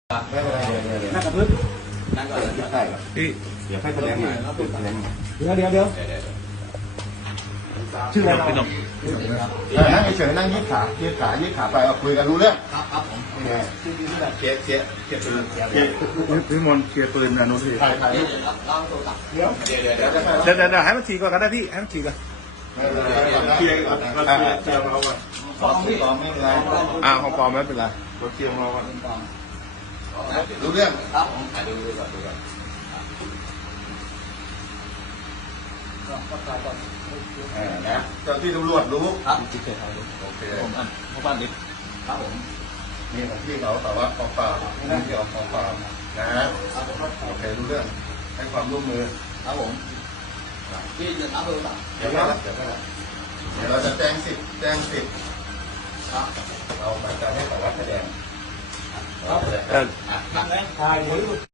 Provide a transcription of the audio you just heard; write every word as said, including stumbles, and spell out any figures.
ไม่เป็นไรเดี๋ยวนั่งกับพื้นนั่งก่อนใช่ครับพี่เดี๋ยวให้แสดงหน่อยแสดงเดี๋ยวเดี๋ยวเดี๋ยวชื่ออะไรเรานั่งเฉยๆนั่งยืดขายืดขายืดขาไปเอาคุยกันรู้เรื่องครับครับผมชื่อชื่อแบบเคลียร์เคลียร์เคลียร์ปืนเคลียร์พี่มนเคลียร์ปืนนะนุ้ยถ่ายถ่ายเดี๋ยวเดี๋ยวเดี๋ยวเดี๋ยวเดี๋ยวเดี๋ยวให้มันฉีกก่อนก็ได้พี่ให้มันฉีกก่อนเคลียร์ก่อนเคลียร์เราก่อนฟอร์มพี่ฟอร์มไม่เป็นไรอ่าของฟอร์มไม่เป็นไรเราเคลียร์เราก่อนรู้เรื่องครับผมดูดูก่อนดูก่อนเออนะเจ้าที่ตำรวจรู้ครับจิ๊กเคยทำโอเคผมอ่ะพวกบ้านดิครับผมนี่ของพี่เขาแต่ว่าของป่าไม่เกี่ยวกับของป่านะฮะโอเครู้เรื่องให้ความร่วมมือครับผมพี่จะนับเลยป่ะเดี๋ยวนะเดี๋ยวนะเดี๋ยวเราจะแจ้งสิทธิ์แจ้งสิทธิ์เราหมายการให้สารวัตรแสดงครับนั่งแล้วถ่าย